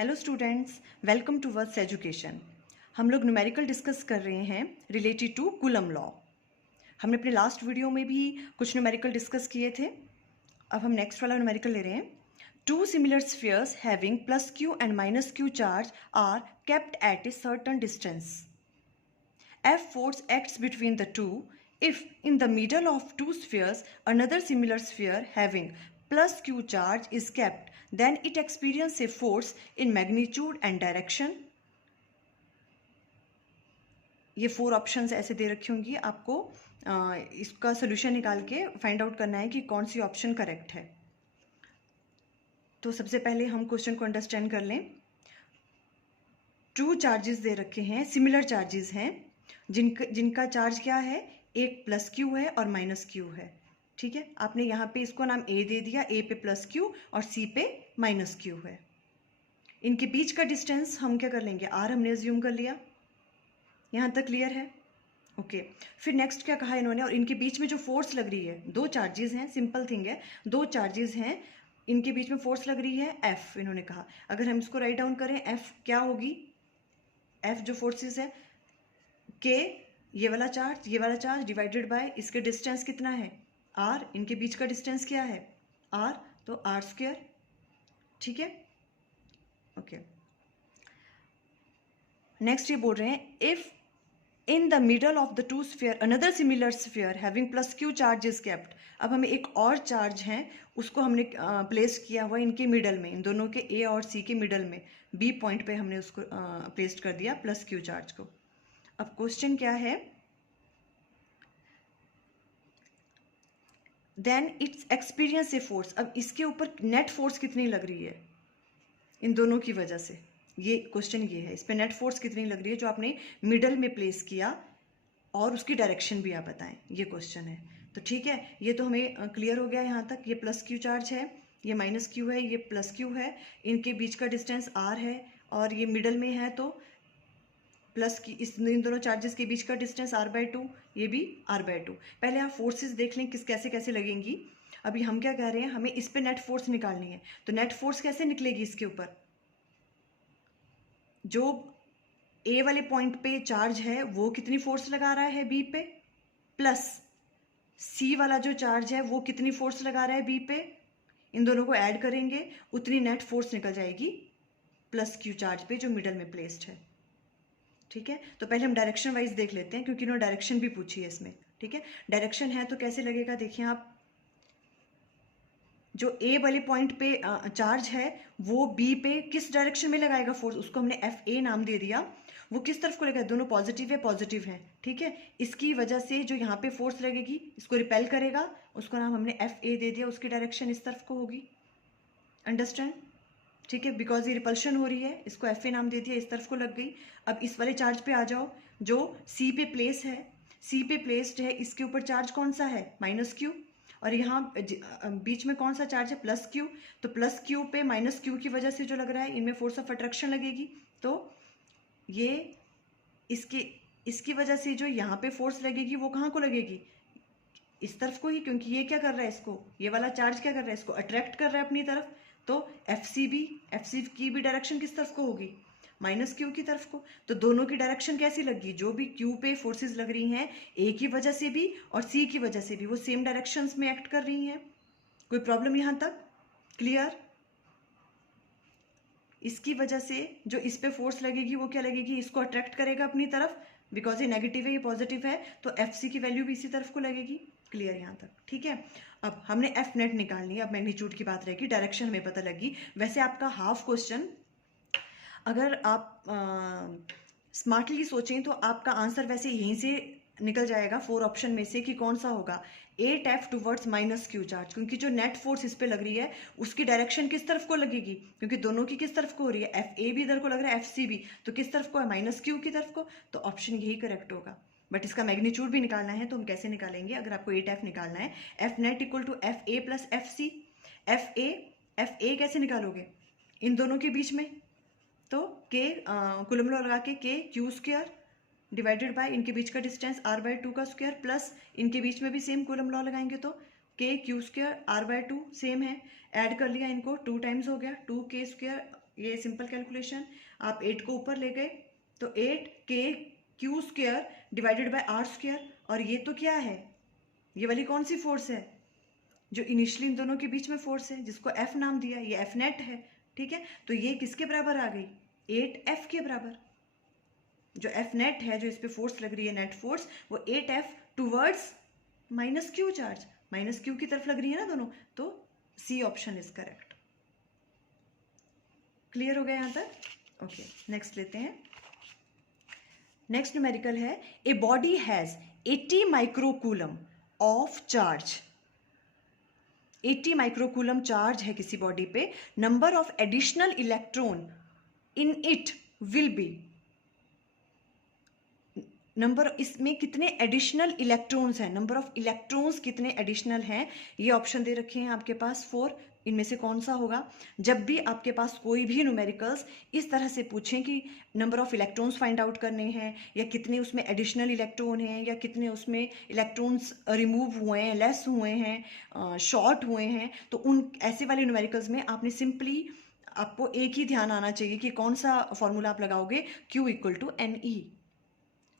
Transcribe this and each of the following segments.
Hello students, welcome to words education. हम लोग numerical discuss कर रहे हैं रिलेटेड टू कूलम लॉ। हमने अपने लास्ट वीडियो में भी कुछ न्यूमेरिकल डिस्कस किए थे। अब हम नेक्स्ट वाला न्यूमेरिकल ले रहे हैं। Two similar spheres having plus Q and minus Q charge are kept at a certain distance. F force acts between the two if in the middle of two spheres another similar sphere having plus q charge is kept, then it experiences a force in magnitude and direction. ये 4 options ऐसे दे रखी होंगी आपको। इसका solution निकाल के find out करना है कि कौन सी ऑप्शन करेक्ट है। तो सबसे पहले हम क्वेश्चन को अंडरस्टैंड कर लें। 2 चार्जेस दे रखे हैं, सिमिलर चार्जेस हैं, जिनका चार्ज क्या है, एक प्लस क्यू है और माइनस क्यू है। ठीक है, आपने यहाँ पे इसको नाम ए दे दिया, ए पे प्लस क्यू और सी पे माइनस क्यू है। इनके बीच का डिस्टेंस हम क्या कर लेंगे, आर हमने अज्यूम कर लिया। यहाँ तक क्लियर है? ओके। फिर नेक्स्ट क्या कहा इन्होंने, और इनके बीच में जो फोर्स लग रही है, दो चार्जेस हैं, सिंपल थिंग है, दो चार्जेस हैं, इनके बीच में फोर्स लग रही है एफ। इन्होंने कहा अगर हम इसको राइट डाउन करें, एफ क्या होगी, एफ जो फोर्सेस है के, ये वाला चार्ज डिवाइडेड बाय इसके डिस्टेंस कितना है, आर, इनके बीच का डिस्टेंस क्या है, आर, तो आर स्क्वायर। ठीक है, ओके। नेक्स्ट ये बोल रहे हैं if in the middle of the two sphere another similar sphere having plus Q charge is kept. अब हमें एक और चार्ज है, उसको हमने प्लेस किया हुआ इनके मिडल में, इन दोनों के ए और सी के मिडल में, बी पॉइंट पे हमने उसको प्लेस कर दिया प्लस क्यू चार्ज को। अब क्वेश्चन क्या है, then it's experience a force. अब इसके ऊपर नेट फोर्स कितनी लग रही है इन दोनों की वजह से, ये क्वेश्चन ये है, इस पे नेट फोर्स कितनी लग रही है जो आपने मिडल में प्लेस किया, और उसकी डायरेक्शन भी आप बताएं, ये क्वेश्चन है। तो ठीक है, ये तो हमें क्लियर हो गया यहाँ तक। ये प्लस क्यू चार्ज है, ये माइनस क्यू है, ये प्लस क्यू है, इनके बीच का डिस्टेंस आर है और ये मिडल में है, तो प्लस की इन दोनों चार्जेस के बीच का डिस्टेंस r/2, ये भी r/2। पहले आप फोर्सेस देख लें किस कैसे कैसे लगेंगी। अभी हम क्या कह रहे हैं, हमें इस पे नेट फोर्स निकालनी है, तो नेट फोर्स कैसे निकलेगी इसके ऊपर, जो ए वाले पॉइंट पे चार्ज है वो कितनी फोर्स लगा रहा है बी पे, प्लस सी वाला जो चार्ज है वो कितनी फोर्स लगा रहा है बी पे, इन दोनों को ऐड करेंगे उतनी नेट फोर्स निकल जाएगी प्लस क्यू चार्ज पे जो मिडल में प्लेस्ड है। ठीक है, तो पहले हम डायरेक्शन वाइज देख लेते हैं क्योंकि इन्होंने डायरेक्शन भी पूछी है इसमें। ठीक है, डायरेक्शन है तो कैसे लगेगा, देखिए आप, जो ए वाले पॉइंट पे चार्ज है वो बी पे किस डायरेक्शन में लगाएगा फोर्स, उसको हमने एफ ए नाम दे दिया, वो किस तरफ को लगेगा, दोनों पॉजिटिव है। ठीक है, इसकी वजह से जो यहाँ पे फोर्स लगेगी इसको रिपेल करेगा, उसको नाम हमने एफ ए दे दिया, उसकी डायरेक्शन इस तरफ को होगी। अंडरस्टैंड? ठीक है, बिकॉज ये रिपल्शन हो रही है, इसको एफ ए नाम दे दिया, इस तरफ को लग गई। अब इस वाले चार्ज पे आ जाओ, जो सी पे प्लेस है, सी पे प्लेस्ड है, इसके ऊपर चार्ज कौन सा है, माइनस क्यू, और यहाँ बीच में कौन सा चार्ज है, प्लस क्यू। तो प्लस क्यू पे माइनस क्यू की वजह से जो लग रहा है, इनमें फोर्स ऑफ अट्रैक्शन लगेगी, तो ये इसकी वजह से जो यहाँ पे फोर्स लगेगी वो कहाँ को लगेगी, इस तरफ को ही, क्योंकि ये क्या कर रहा है, इसको, ये वाला चार्ज क्या कर रहा है, इसको अट्रैक्ट कर रहा है अपनी तरफ। तो एफ सी की भी डायरेक्शन किस तरफ को होगी, माइनस क्यू की तरफ को। तो दोनों की डायरेक्शन कैसी लगी, जो भी क्यू पे फोर्सेस लग रही हैं, ए की वजह से भी और सी की वजह से भी, वो सेम डायरेक्शंस में एक्ट कर रही हैं। कोई प्रॉब्लम यहाँ तक क्लियर? इसकी वजह से जो इस पे फोर्स लगेगी वो क्या लगेगी, इसको अट्रैक्ट करेगा अपनी तरफ, बिकॉज ये नेगेटिव है, ये पॉजिटिव है, तो एफ सी की वैल्यू भी इसी तरफ को लगेगी। क्लियर यहाँ तक? ठीक है, अब हमने एफ नेट निकालनी है, अब मैग्नीट्यूड की बात रहेगी, डायरेक्शन हमें पता लगी। वैसे आपका हाफ क्वेश्चन, अगर आप स्मार्टली सोचें तो आपका आंसर वैसे यहीं से निकल जाएगा 4 ऑप्शन में से कि कौन सा होगा, 8F towards minus Q charge, क्योंकि जो नेट फोर्स इस पे लग रही है उसकी डायरेक्शन किस तरफ को लगेगी, क्योंकि दोनों की किस तरफ को हो रही है, एफ ए भी इधर को लग रहा है, एफ सी भी, तो किस तरफ को है, माइनस क्यू की तरफ को, तो ऑप्शन यही करेक्ट होगा। बट इसका मैग्नीट्यूड भी निकालना है, तो हम कैसे निकालेंगे, अगर आपको 8F निकालना है, F net equal to F A plus F C. F A कैसे निकालोगे, इन दोनों के बीच में, तो के कूलम लॉ लगा के क्यू स्क्वायर डिवाइडेड बाय इनके बीच का डिस्टेंस r/2 का स्क्वायर, प्लस इनके बीच में भी सेम कूलम लॉ लगाएंगे, तो के क्यू स्क्वायर r/2 सेम है, ऐड कर लिया इनको, 2 टाइम्स हो गया, 2k स्क्वायर, ये सिंपल कैलकुलेशन, आप 8 को ऊपर ले गए तो 8k² डिवाइडेड बाय r², और ये तो क्या है, ये वाली कौन सी फोर्स है, जो इनिशियली इन दोनों के बीच में फोर्स है, जिसको F नाम दिया, ये F नेट है, ठीक है। तो ये किसके बराबर आ गई, 8F के बराबर। जो F नेट है, जो इस पे फोर्स लग रही है, नेट फोर्स, वो 8F towards -q charge, -q की तरफ लग रही है ना दोनों, तो C option is correct. Clear हो गया यहाँ तक? ओके, नेक्स्ट लेते हैं। नेक्स्ट न्यूमेरिकल है, a body has 80 microcoulomb of charge, 80 microcoulomb charge है किसी बॉडी पे, number of additional electron in it will be, number, इसमें कितने एडिशनल इलेक्ट्रॉन्स हैं, नंबर ऑफ इलेक्ट्रॉन्स कितने एडिशनल हैं, ये ऑप्शन दे रखे हैं आपके पास 4, इनमें से कौन सा होगा। जब भी आपके पास कोई भी न्यूमेरिकल्स इस तरह से पूछें कि number of electrons find out करने हैं, या कितने उसमें एडिशनल इलेक्ट्रॉन हैं, या कितने उसमें इलेक्ट्रॉन्स रिमूव हुए हैं, लेस हुए हैं, शॉर्ट हुए हैं, तो उन ऐसे वाले न्यूमेरिकल्स में आपने सिंपली, आपको एक ही ध्यान आना चाहिए कि कौन सा फॉर्मूला आप लगाओगे, Q = NE।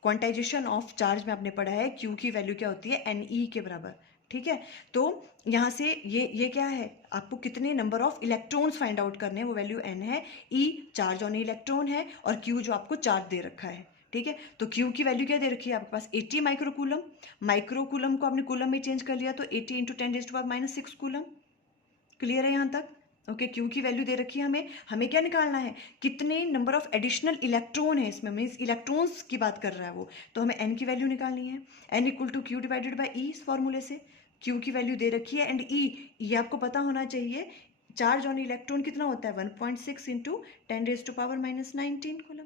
Quantization of charge में आपने पढ़ा है Q की वैल्यू क्या होती है, NE के बराबर, ठीक है। तो यहाँ से ये क्या है, आपको कितने number of electrons find out करने हैं, वो वैल्यू N है, E चार्ज ऑन इलेक्ट्रॉन है, और Q जो आपको चार्ज दे रखा है, ठीक है। तो Q की वैल्यू क्या दे रखी है आपके पास, 80 माइक्रोकूलम, माइक्रोकूलम को आपने कूलम में चेंज कर लिया तो 80 × 10⁻⁻6 कूलम। क्लियर है यहाँ तक? ओके, Q की वैल्यू दे रखी है हमें क्या निकालना है, कितने नंबर ऑफ एडिशनल इलेक्ट्रॉन है इसमें, मीन्स इलेक्ट्रॉन्स की बात कर रहा है वो, तो हमें N की वैल्यू निकालनी है, N = Q divided by E, इस फॉर्मूले से। Q की वैल्यू दे रखी है, एंड E, ये आपको पता होना चाहिए, चार्ज ऑन इलेक्ट्रॉन कितना होता है, 1.6 × 10⁻⁻19 कूलम,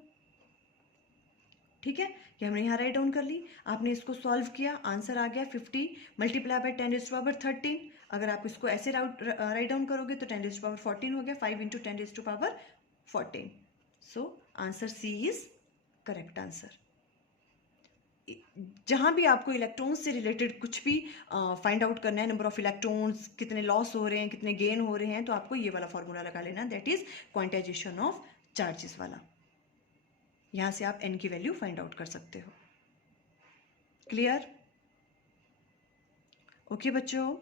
ठीक है। ये हमने यहाँ राइट डाउन कर ली, आपने इसको सॉल्व किया, आंसर आ गया 50 × 10⁻13। अगर आप इसको ऐसे राइट डाउन करोगे तो 10⁻14 हो गया, 5 × 10⁻14। So answer C is correct answer. जहाँ भी आपको इलेक्ट्रॉन्स से रिलेटेड कुछ भी फाइंड आउट करना है, नंबर ऑफ इलेक्ट्रॉन्स कितने लॉस हो रहे हैं, कितने गेन हो रहे हैं, तो आपको ये वाला फॉर्मूला लगा लेना, that is quantization of charges वाला। यहाँ से आप N की वैल्यू फाइंड आउट कर सकते हो। क्लियर? ओके बच्चों,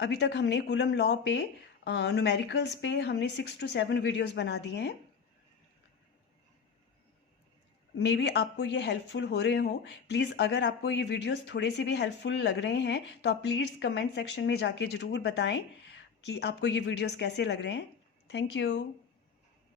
अभी तक हमने कूलम लॉ पे, न्यूमेरिकल्स पे हमने 6 to 7 वीडियोस बना दिए हैं। मे बी आपको ये हेल्पफुल हो रहे हो। प्लीज़ अगर आपको ये वीडियोस थोड़े से भी हेल्पफुल लग रहे हैं तो आप प्लीज़ कमेंट सेक्शन में जाके ज़रूर बताएं कि आपको ये वीडियोस कैसे लग रहे हैं। Thank you.